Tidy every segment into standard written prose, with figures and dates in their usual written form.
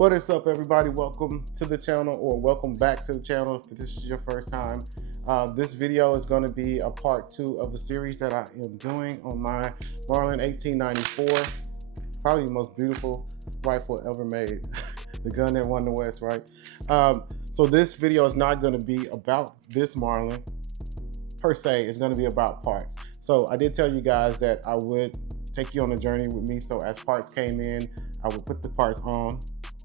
What is up, everybody? Welcome to the channel, or welcome back to the channel if this is your first time. This video is going to be a part 2 of a series that I am doing on my Marlin 1894, probably the most beautiful rifle ever made. The gun that won the West, right? So this video is not going to be about this Marlin per se. It's going to be about parts. So I did tell you guys that I would take you on a journey with me. So as parts came in, I would put the parts on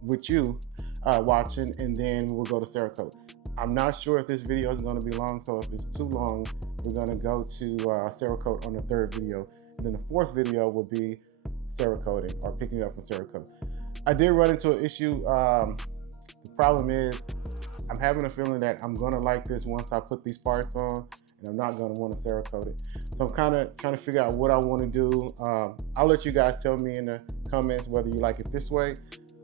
with you watching, and then we'll go to Cerakote. I'm not sure if this video is going to be long, so if it's too long, we're going to go to Cerakote on the third video, and then the fourth video will be Cerakoting, or picking up from Cerakote. I did run into an issue. The problem is I'm having a feeling that I'm going to like this once I put these parts on, and I'm not going to want to Cerakote it. So I'm kind of trying to figure out what I want to do. I'll let you guys tell me in the comments whether you like it this way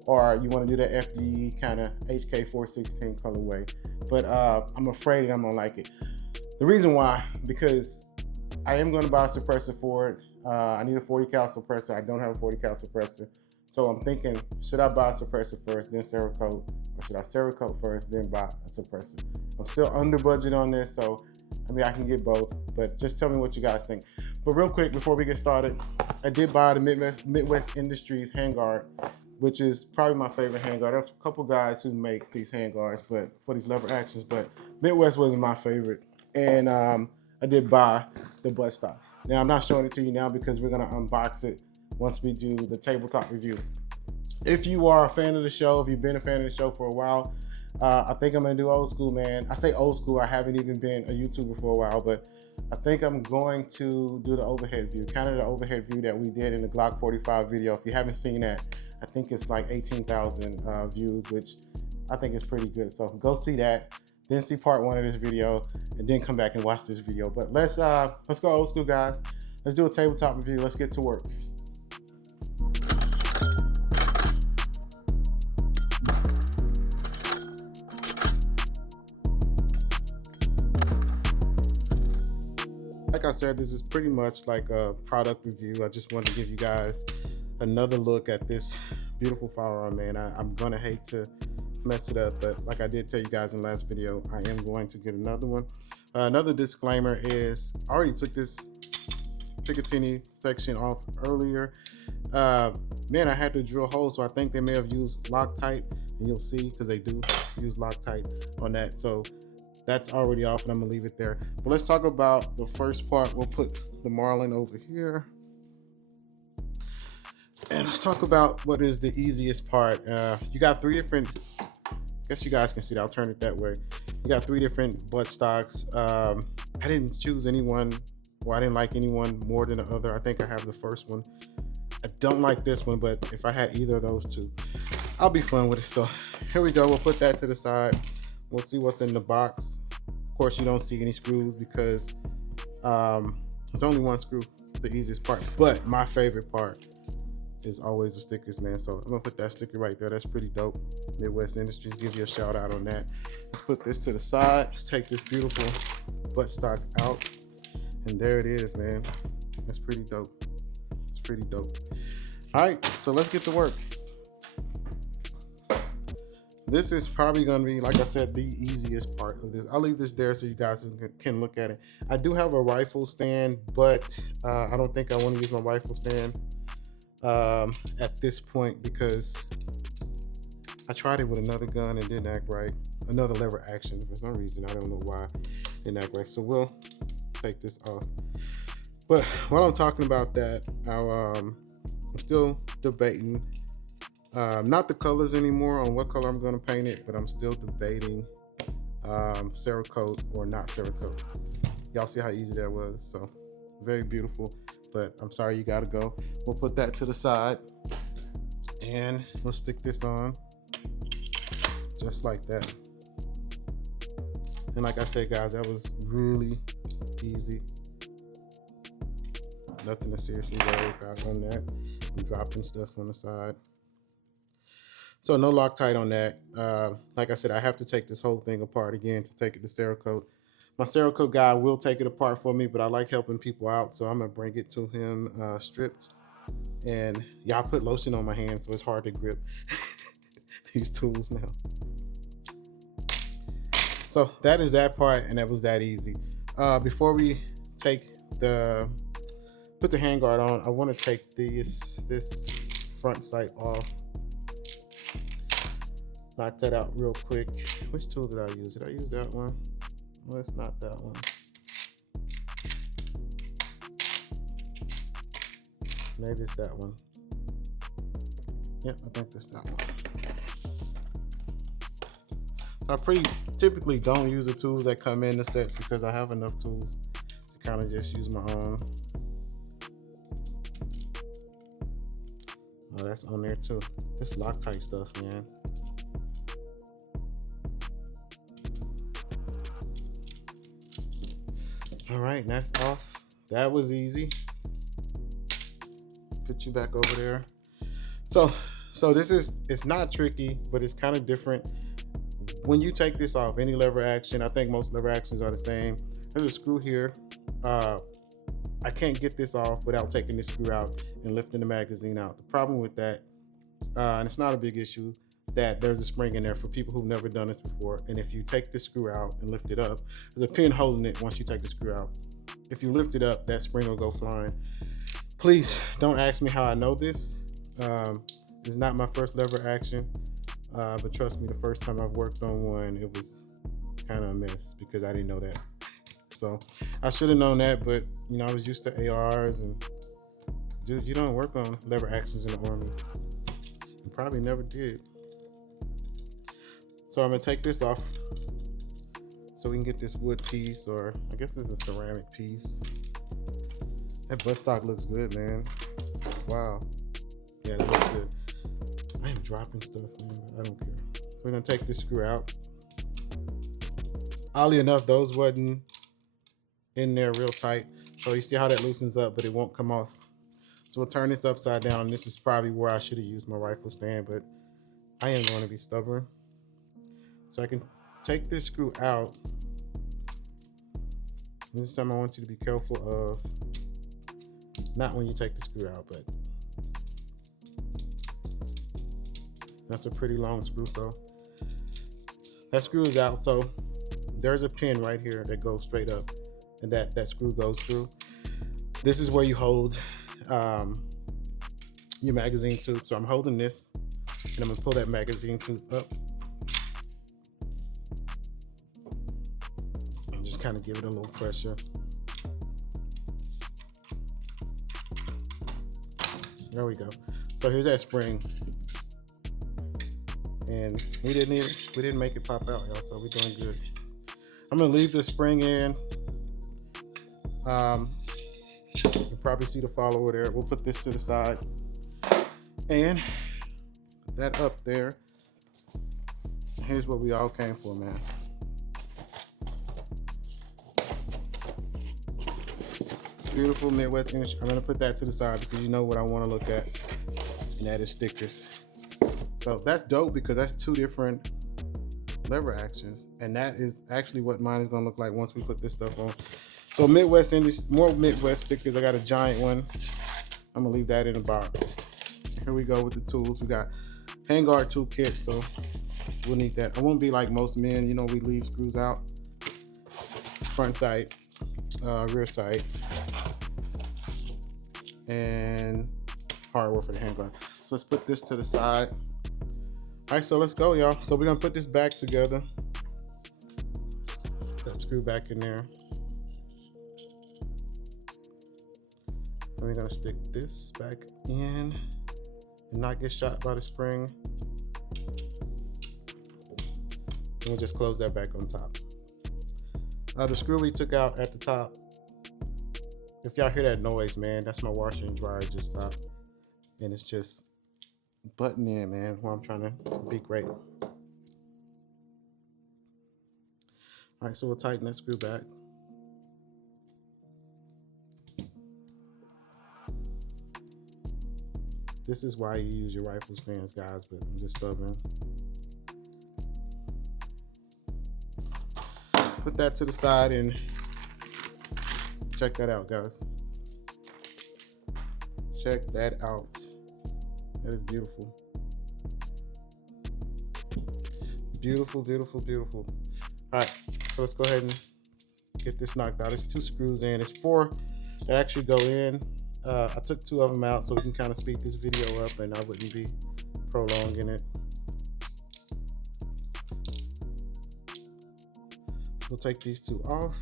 or you want to do the FDE kind of HK 416 colorway. But I'm afraid that I'm going to like it. The reason why, because I am going to buy a suppressor for it. I need a 40 cal suppressor. I don't have a 40 cal suppressor. So I'm thinking, should I buy a suppressor first, then Cerakote? Or should I Cerakote first, then buy a suppressor? I'm still under budget on this, so I mean, I can get both, but just tell me what you guys think. But real quick, before we get started, I did buy the Midwest Industries Handguard, which is probably my favorite handguard. There's a couple guys who make these handguards, but for these lever actions, but Midwest wasn't my favorite. And I did buy the Buttstock. Now, I'm not showing it to you now because we're gonna unbox it once we do the tabletop review. If you are a fan of the show, if you've been a fan of the show for a while, I think I'm gonna do old school, man. I say old school, I haven't even been a YouTuber for a while, but I think I'm going to do the overhead view, kind of the overhead view that we did in the Glock 45 video. If you haven't seen that, I think it's like 18,000 views, which I think is pretty good. So go see that, then see part 1 of this video, and then come back and watch this video. But let's go old school, guys. Let's do a tabletop review. Let's get to work. Like I said, this is pretty much like a product review. I just wanted to give you guys another look at this beautiful firearm, man. I'm gonna hate to mess it up, but like I did tell you guys in the last video, I am going to get another one. Another disclaimer is I already took this Picatinny section off earlier. Man, I had to drill holes, so I think they may have used Loctite, and you'll see because they do use Loctite on that. So that's already off, and I'm gonna leave it there. But let's talk about the first part. We'll put the Marlin over here, and let's talk about what is the easiest part. You got 3 different, I guess you guys can see that, I'll turn it that way. You got 3 different buttstocks. I didn't choose anyone, or I didn't like anyone more than the other. I think I have the first one. I don't like this one, but if I had either of those 2, I'll be fun with it. So here we go. We'll put that to the side. We'll see what's in the box. Of course, you don't see any screws because there's only one screw, the easiest part. But my favorite part is always the stickers, man. So I'm gonna put that sticker right there. That's pretty dope. Midwest Industries, give you a shout out on that. Let's put this to the side. Let's take this beautiful buttstock out. And there it is, man. That's pretty dope. It's pretty dope. All right, so let's get to work. This is probably going to be, like I said, the easiest part of this. I'll leave this there so you guys can look at it. I do have a rifle stand, but I don't think I want to use my rifle stand at this point because I tried it with another gun and didn't act right. Another lever action for some reason. I don't know why it didn't act right. So we'll take this off. But while I'm talking about that, I'm still debating. Not the colors anymore on what color I'm going to paint it, but I'm still debating Cerakote or not Cerakote. Y'all see how easy that was? So very beautiful, but I'm sorry you gotta go. We'll put that to the side and we'll stick this on just like that. And like I said, guys, that was really easy. Nothing to seriously worry about on that. I'm dropping stuff on the side. So no Loctite on that. Like I said, I have to take this whole thing apart again to take it to Cerakote. My Cerakote guy will take it apart for me, but I like helping people out, so I'm gonna bring it to him stripped. And y'all put lotion on my hands, so it's hard to grip. these tools now. So that is that part, and that was that easy. Before we put the handguard on, I want to take this front sight off. Knock that out real quick. Which tool did I use? Did I use that one? Well, it's not that one. Maybe it's that one. Yep, I think that's that one. So I pretty typically don't use the tools that come in the sets because I have enough tools to kind of just use my own. Oh, that's on there too. This Loctite stuff, man. All right, that's off. That was easy. Put you back over there. So this is, it's not tricky, but it's kind of different. When you take this off, any lever action, I think most lever actions are the same. There's a screw here. I can't get this off without taking this screw out and lifting the magazine out. The problem with that, and it's not a big issue, that there's a spring in there for people who've never done this before. And if you take the screw out and lift it up, there's a pin holding it once you take the screw out. If you lift it up, that spring will go flying. Please don't ask me how I know this. It's not my first lever action, but trust me, the first time I've worked on one, it was kind of a mess because I didn't know that. So I should have known that, but you know, I was used to ARs, and dude, you don't work on lever actions in the Army. You probably never did. So I'm gonna take this off so we can get this wood piece, or I guess it's a ceramic piece. That buttstock looks good, man. Wow. Yeah, that looks good. I am dropping stuff, man. I don't care. So we're gonna take this screw out. Oddly enough, those wasn't in there real tight. So you see how that loosens up, but it won't come off. So we'll turn this upside down. This is probably where I should have used my rifle stand, but I am going to be stubborn. So I can take this screw out. This time I want you to be careful of, not when you take the screw out, but that's a pretty long screw. So that screw is out. So there's a pin right here that goes straight up, and that screw goes through. This is where you hold your magazine tube. So I'm holding this, and I'm gonna pull that magazine tube up and just kind of give it a little pressure. There we go. So here's that spring, and we didn't make it pop out, y'all. So we're doing good. I'm gonna leave the spring in. You probably see the follower there. We'll put this to the side and put that up there. Here's what we all came for, man. It's beautiful Midwest English. I'm gonna put that to the side because you know what I want to look at, and that is stickers. So that's dope because that's two different lever actions, and that is actually what mine is gonna look like once we put this stuff on. So Midwest English, more Midwest stickers. I got a giant one. I'm gonna leave that in a box. Here we go with the tools. We got Handguard toolkit, so we'll need that. I won't be like most men, you know, we leave screws out. Front sight, rear sight, and hardware for the handguard. So let's put this to the side. All right, so let's go, y'all. So we're gonna put this back together. That screw back in there. And we're gonna stick this back in and not get shot by the spring. And we'll just close that back on top. The screw we took out at the top, if y'all hear that noise, man, that's my washer and dryer just stopped. And it's just button in, man, while I'm trying to be great. All right, so we'll tighten that screw back. This is why you use your rifle stands, guys, but I'm just stubborn. Put that to the side and check that out, guys. Check that out. That is beautiful. beautiful, beautiful, beautiful. All right, so let's go ahead and get this knocked out. There's 2 screws in. It's 4 that actually go in. I took 2 of them out so we can kind of speed this video up and I wouldn't be prolonging it. We'll take these 2 off.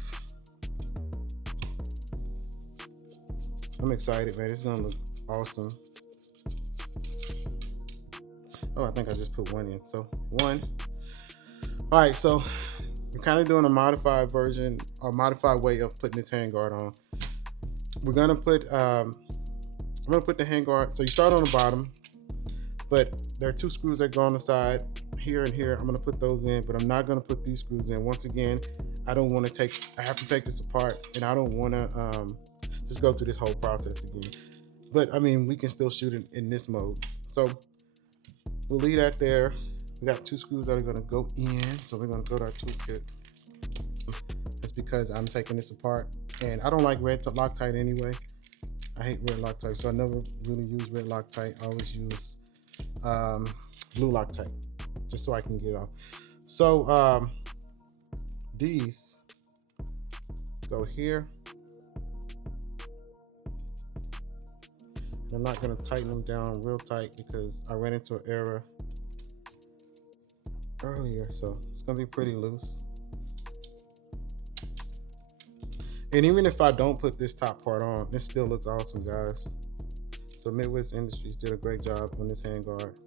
I'm excited, man. It's gonna look awesome. Oh, I think I just put 1 in. So 1. All right, so we're kind of doing a modified version, or modified way of putting this handguard on. We're gonna put, I'm gonna put the handguard. So you start on the bottom, but there are 2 screws that go on the side, here and here. I'm gonna put those in, but I'm not gonna put these screws in. Once again, I don't want to I have to take this apart, and I don't want to just go through this whole process again. But I mean, we can still shoot it in this mode. So we'll leave that there. We got 2 screws that are gonna go in, so we're gonna go to our toolkit. That's because I'm taking this apart, and I don't like red Loctite anyway. I hate red Loctite, so I never really use red Loctite. I always use blue Loctite, just so I can get it off. So these go here. I'm not gonna tighten them down real tight because I ran into an error earlier, so it's gonna be pretty loose. And even if I don't put this top part on, this still looks awesome, guys. So Midwest Industries did a great job on this handguard.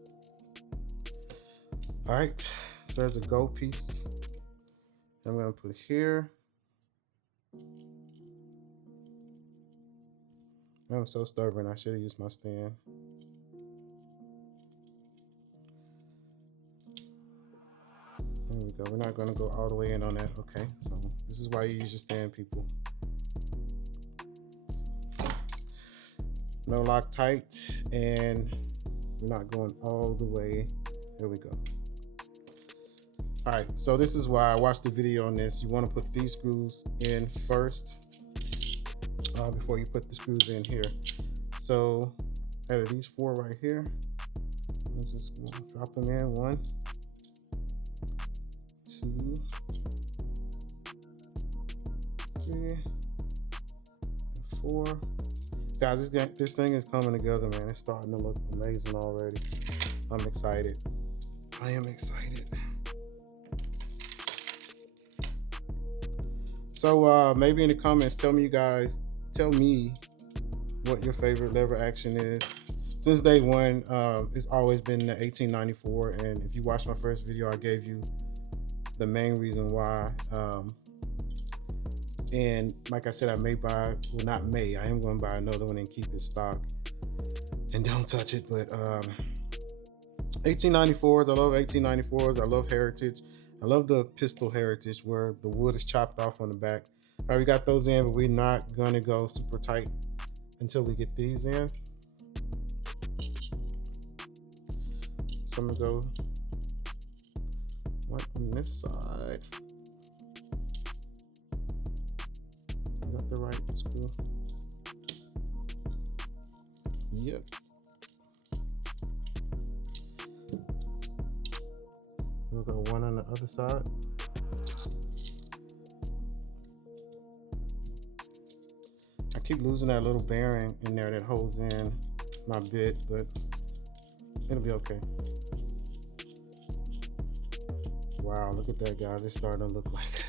All right, so there's a gold piece. I'm gonna put here. I'm so stubborn, I should have used my stand. There we go. We're not gonna go all the way in on that. Okay, so this is why you use your stand, people. No Loctite, and we're not going all the way. There we go. All right, so this is why I watched the video on this. You want to put these screws in first before you put the screws in here. So out of these 4 right here, let's just drop them in. 1, 2, 3, and 4. Guys, this thing is coming together, man. It's starting to look amazing already. I'm excited. I am excited. So maybe in the comments, tell me what your favorite lever action is. Since day one, it's always been the 1894, and if you watched my first video, I gave you the main reason why. And like I said, I may buy, well, not may, I am going to buy another one and keep it stock and don't touch it. But 1894s, I love 1894s. I love Heritage. I love the pistol Heritage where the wood is chopped off on the back. All right, we got those in, but we're not going to go super tight until we get these in. So I'm going to go one on this side. Is that the right screw? Yep. We'll go one on the other side. I keep losing that little bearing in there that holds in my bit, but it'll be okay. Wow, look at that, guys. It's starting to look like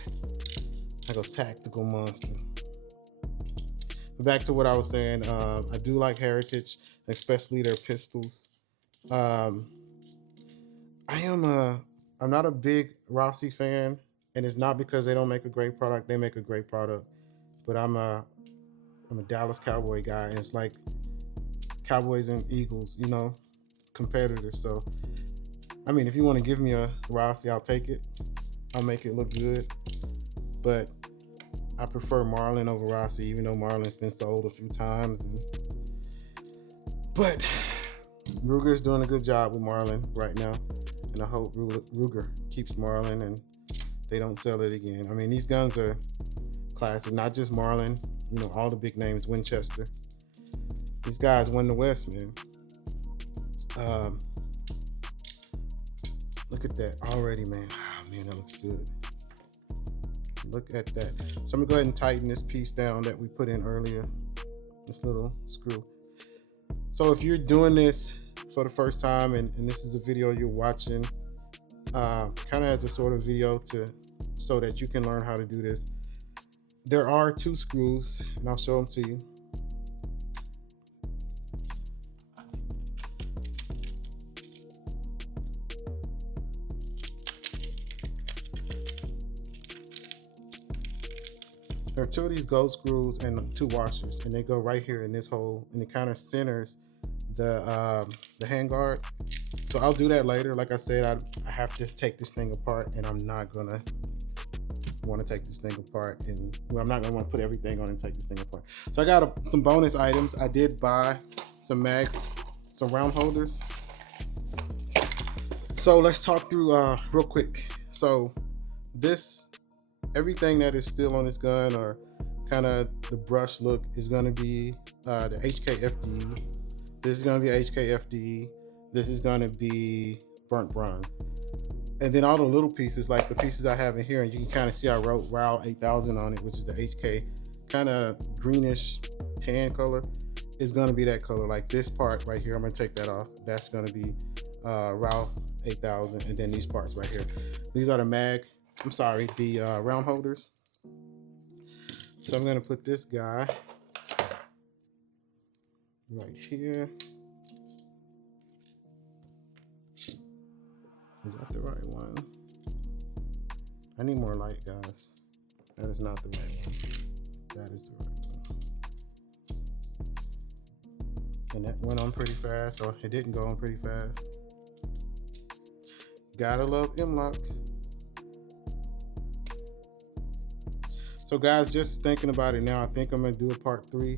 a tactical monster. But back to what I was saying, I do like Heritage, especially their pistols. I'm not a big Rossi fan, and it's not because they don't make a great product. They make a great product, but I'm a Dallas Cowboy guy, and it's like Cowboys and Eagles, you know, competitors. So, I mean, if you want to give me a Rossi, I'll take it. I'll make it look good, but I prefer Marlin over Rossi, even though Marlin's been sold a few times. But Ruger's doing a good job with Marlin right now, and I hope Ruger keeps Marlin and they don't sell it again. I mean, these guns are classic, not just Marlin, you know, all the big names, Winchester. These guys won the West, man. Look at that already, man. Oh, man, that looks good. Look at that. So I'm gonna go ahead and tighten this piece down that we put in earlier, this little screw. So if you're doing this for the first time and this is a video you're watching, kind of as a sort of video so that you can learn how to do this, there are 2 screws, and I'll show them to you. There are 2 of these gold screws and 2 washers, and they go right here in this hole, and it kind of centers the handguard. So I'll do that later. Like I said, I have to take this thing apart, and I'm not gonna want to take this thing apart, and well, I'm not gonna want to put everything on and take this thing apart. So I got some bonus items. I did buy some round holders. So let's talk through real quick. So everything that is still on this gun, or kind of the brush look, is going to be the HKFD. This is going to be HKFD. This is going to be burnt bronze. And then all the little pieces, like the pieces I have in here, and you can kind of see I wrote RAL 8000 on it, which is the HK kind of greenish tan color, is going to be that color. Like this part right here, I'm going to take that off. That's going to be RAL 8000. And then these parts right here, these are the round holders. So I'm going to put this guy right here. Is that the right one? I need more light, guys. That is not the right one. That is the right one. And that went on pretty fast, or it didn't go on pretty fast. Gotta love M-LOK. So guys, just thinking about it now, I think I'm gonna do a part 3,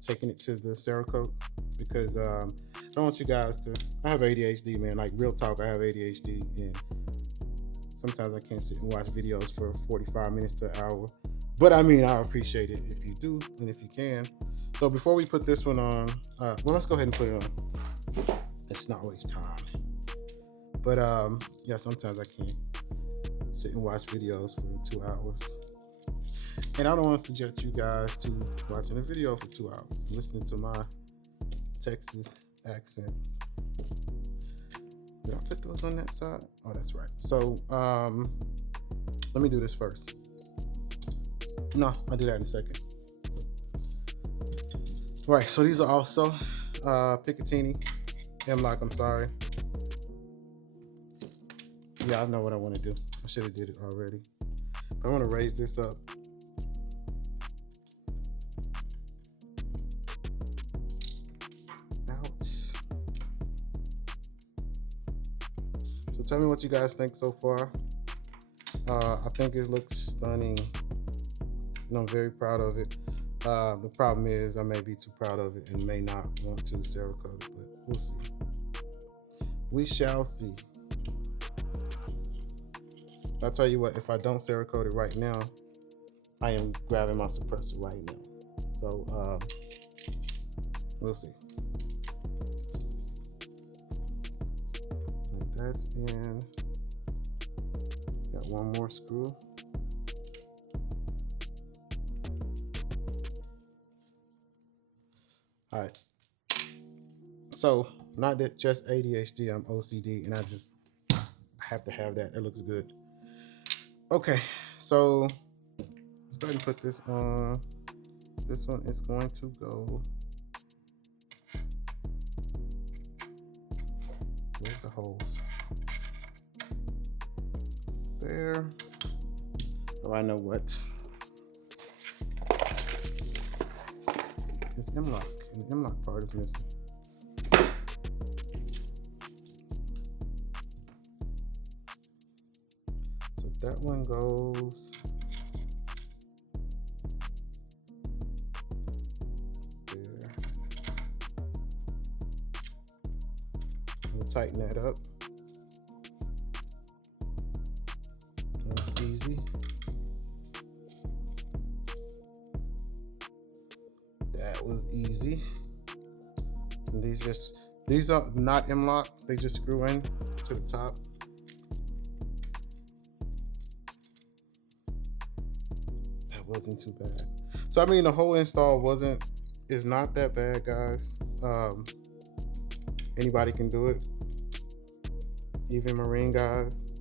taking it to the Cerakote, because I don't want you guys to, I have ADHD, man, like real talk, I have ADHD, and sometimes I can't sit and watch videos for 45 minutes to an hour, but I mean, I appreciate it if you do, and if you can. So before we put this one on, well, let's go ahead and put it on. It's not always time, but yeah, sometimes I can't sit and watch videos for 2 hours. And I don't want to subject you guys to watching a video for 2 hours, listening to my Texas accent. Did I put those on that side? Oh, that's right. So let me do this first. No, I'll do that in a second. All right, so these are also Picatinny M-LOK, I'm sorry. Yeah, I know what I want to do. I should have did it already. I want to raise this up. Ouch. So tell me what you guys think so far. I think it looks stunning, and I'm very proud of it. The problem is I may be too proud of it and may not want to Cerakote it, but we'll see. We shall see. I'll tell you what, if I don't Cerakote it right now, I am grabbing my suppressor right now. So we'll see. And that's in. Got one more screw. All right. So not that just ADHD, I'm OCD, and I have to have that. It looks good. Okay, so let's go ahead and put this on. This one is going to go. Where's the holes? There. Oh, I know what. It's M-LOK, and the M-LOK part is missing. That one goes there. We'll tighten that up. That's easy. That was easy. And these are not M-LOK, they just screw in. to the top. That wasn't too bad. So I mean, the whole install is not that bad, guys. Anybody can do it, even Marine guys.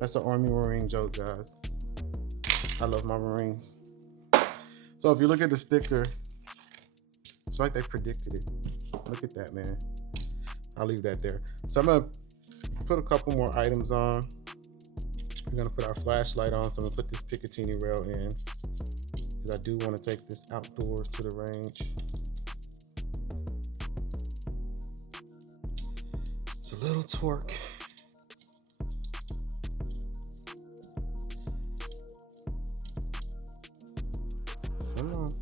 That's an Army Marine joke, guys. I love my Marines. So if you look at the sticker, it's like they predicted it. Look at that, man. I'll leave that there. So I'm gonna put a couple more items on. We're gonna put our flashlight on. So I'm gonna put this Picatinny rail in, because I do want to take this outdoors to the range. It's a little torque. Come on.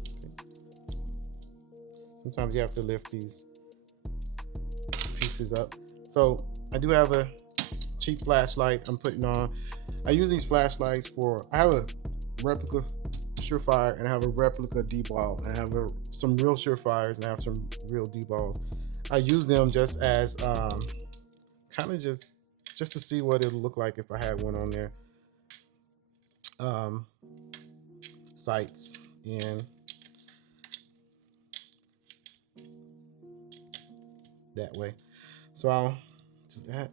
Sometimes you have to lift these pieces up. So I do have a cheap flashlight I'm putting on. I use these flashlights I have a replica Surefire and I have a replica D-ball, and I have some real Surefires and I have some real D-balls. I use them just as kind of just to see what it'll look like if I had one on there. Sights in that way. So I'll do that.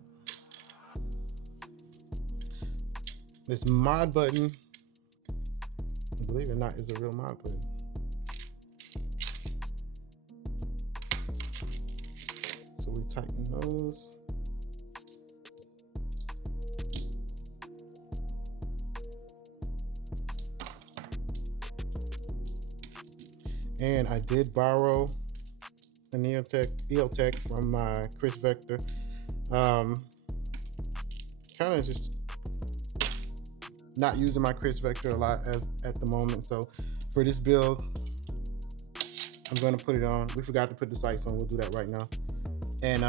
This mod button, believe it or not, is a real mod button. So we tighten those. And I did borrow an EOTech from my Chris Vector. Kind of just not using my Chris Vector a lot at the moment. So for this build, I'm going to put it on. We forgot to put the sights on. We'll do that right now. And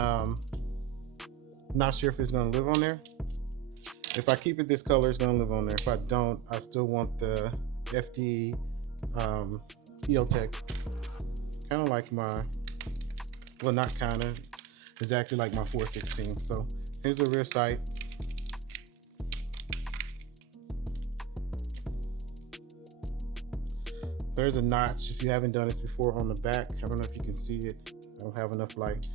not sure if it's going to live on there. If I keep it this color, it's going to live on there. If I don't, I still want the FD EOTech. Kind of like my, well, not kind of, exactly like my 416. So here's the rear sight. There's a notch if you haven't done this before on the back. I don't know if you can see it. I don't have enough light.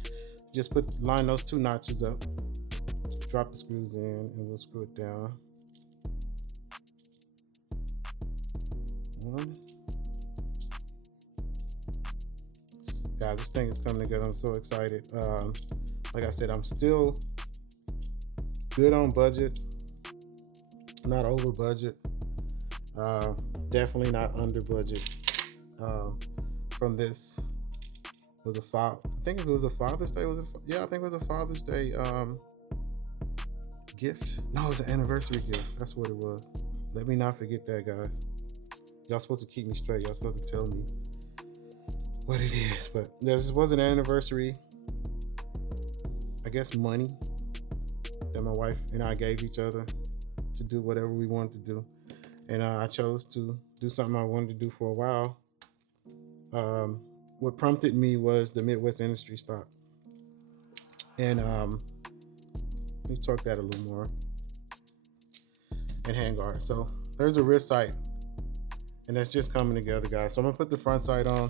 Just line those two notches up, drop the screws in, and we'll screw it down. One. Guys, this thing is coming together. I'm so excited. Like I said, I'm still good on budget, not over budget. Definitely not under budget. From this was I think it was a Father's Day. Yeah, I think it was a Father's Day gift. No, it was an anniversary gift. That's what it was. Let me not forget that, guys. Y'all supposed to keep me straight. Y'all supposed to tell me what it is. But this was an anniversary, I guess, money that my wife and I gave each other to do whatever we wanted to do. And I chose to do something I wanted to do for a while. What prompted me was the Midwest Industry stock. And let me torque that a little more. And Handguard. So there's a rear sight. And that's just coming together, guys. So I'm gonna put the front sight on.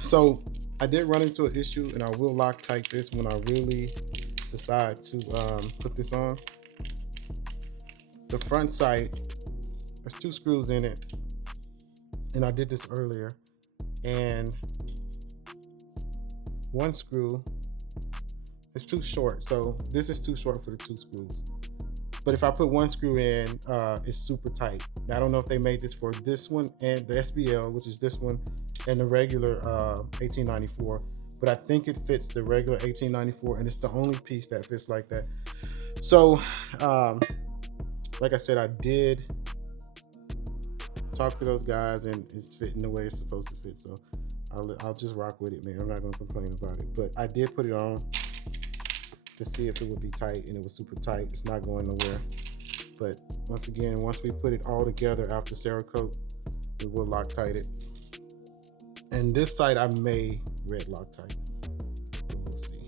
So I did run into an issue, and I will Loctite this when I really decide to put this on. The front sight, there's two screws in it, and I did this earlier, and one screw is too short, so this is too short for the two screws. But if I put one screw in, it's super tight. Now, I don't know if they made this for this one and the SBL, which is this one, and the regular 1894, but I think it fits the regular 1894, and it's the only piece that fits like that. So like I said, I did talk to those guys, and it's fitting the way it's supposed to fit. So I'll just rock with it, man. I'm not gonna complain about it. But I did put it on to see if it would be tight, and it was super tight. It's not going nowhere. But once again, once we put it all together after Cerakote, we will Loctite it. And this side I may red Loctite. Let's see.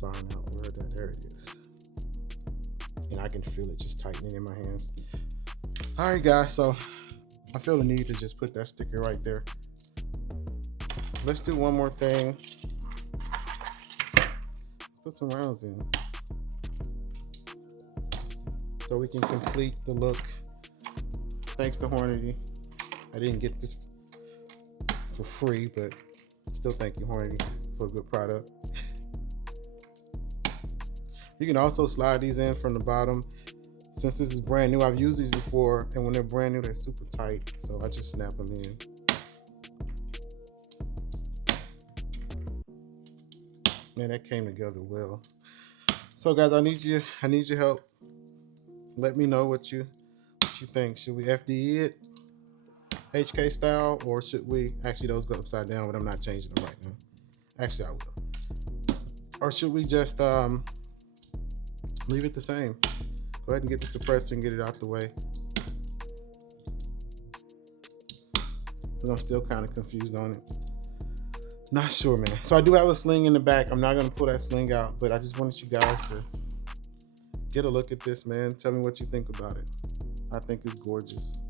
find out where that, there it is. And I can feel it just tightening in my hands. All right, guys, so I feel the need to just put that sticker right there. Let's do one more thing. Let's put some rounds in so we can complete the look. Thanks to Hornady. I didn't get this for free, but still thank you, Hornady, for a good product. You can also slide these in from the bottom. Since this is brand new, I've used these before, and when they're brand new, they're super tight. So I just snap them in. Man, that came together well. So guys, I need your help. Let me know what you think. Should we FDE it HK style, or should we, actually those go upside down, but I'm not changing them right now. Actually, I will. Or should we just leave it the same? Go ahead and get the suppressor and get it out the way. Because I'm still kind of confused on it. Not sure, man. So I do have a sling in the back. I'm not going to pull that sling out, but I just wanted you guys to get a look at this, man. Tell me what you think about it. I think it's gorgeous.